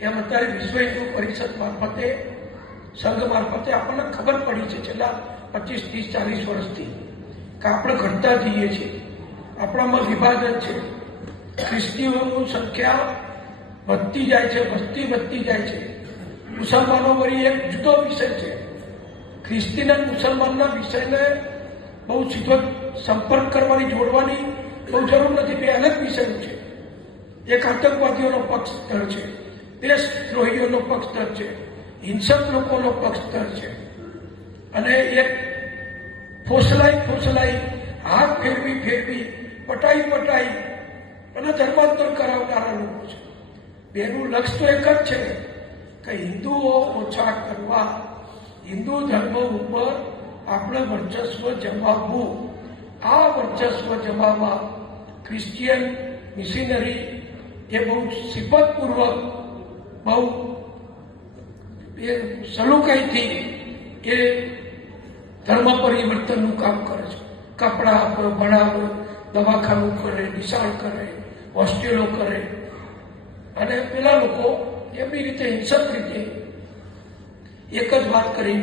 એમ અત્યારે વિશ્વ હિન્દુ પરિષદ મારફતે સંઘ મારફતે આપણને ખબર પડી છે છેલ્લા 25, 30, 40 વર્ષથી કે આપણે ઘટતા જઈએ છીએ, આપણામાં વિભાજન છે, ખ્રિસ્તીઓની સંખ્યા વધતી જાય છે, વસ્તી વધતી જાય છે. મુસલમાનો વળી એક જુદો વિષય છે. ખ્રિસ્તીના મુસલમાનના વિષયને બહુ સીધો સંપર્ક કરવાની, જોડવાની બહુ જરૂર નથી. બે અલગ વિષયો છે. એક આતંકવાદીઓનો પક્ષધર છે, દેશદ્રોહીઓનો પક્ષધર છે, હિંસક લોકોનો પક્ષધર છે, અને એક ફોસલાઈ હાથ ફેરવી પટાઈ અને ધર્માંતર કરાવનારા લોકો છે. બેનું લક્ષ્ય તો એક જ છે કે હિન્દુઓ ઓછા કરવા, હિન્દુ ધર્મ ઉપર આપણે વર્ચસ્વ જમાવવું. આ વર્ચસ્વ જમાવવા ક્રિશ્ચિયન મિશનરી એ બહુ સિફતપૂર્વક, બહુ સલુકાઈથી એ ધર્મ પરિવર્તનનું કામ કરે છે. કપડા આપે, ભણાવે, દવાખાનું કરે, નિશાળ કરે, હોસ્ટેલો કરે, અને પેલા લોકો એમની રીતે હિંસક રીતે એક જ વાત કરી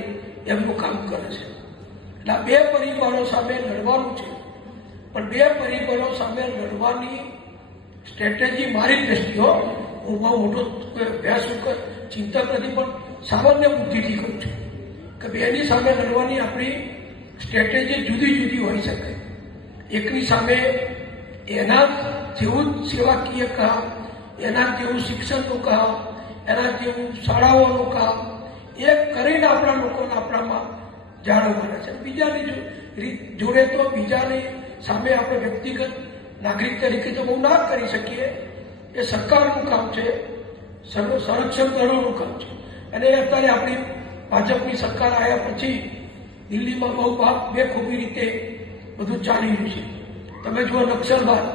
એમનું કામ કરે છે. એટલે આ બે પરિબળો સામે લડવાનું છે. પણ બે પરિબળો સામે લડવાની સ્ટ્રેટેજી મારી દ્રષ્ટિઓ, હું બહુ મોટો અભ્યાસ ચિંતક નથી, પણ સામાન્ય બુદ્ધિથી કહું છું કે બેની સામે લડવાની આપણી સ્ટ્રેટેજી જુદી જુદી હોઈ શકે. એકની સામે એના જેવું સેવાકીય કામ, એના જેવું શિક્ષણનું કામ, એના જેવું શાળાઓનું કામ એ કરીને આપણા લોકોને આપણામાં જાળવવાના છે. બીજાની જોડે તો બીજાની સામે આપણે વ્યક્તિગત નાગરિક તરીકે તો બહુ ના કરી શકીએ. એ સરકારનું કામ છે, સંરક્ષણ દળોનું કામ છે. અને અત્યારે આપણી ભાજપની સરકાર આવ્યા પછી દિલ્હીમાં બહુ બેખૂબી રીતે બધું ચાલી રહ્યું છે. તમે જુઓ નક્સલવાદ,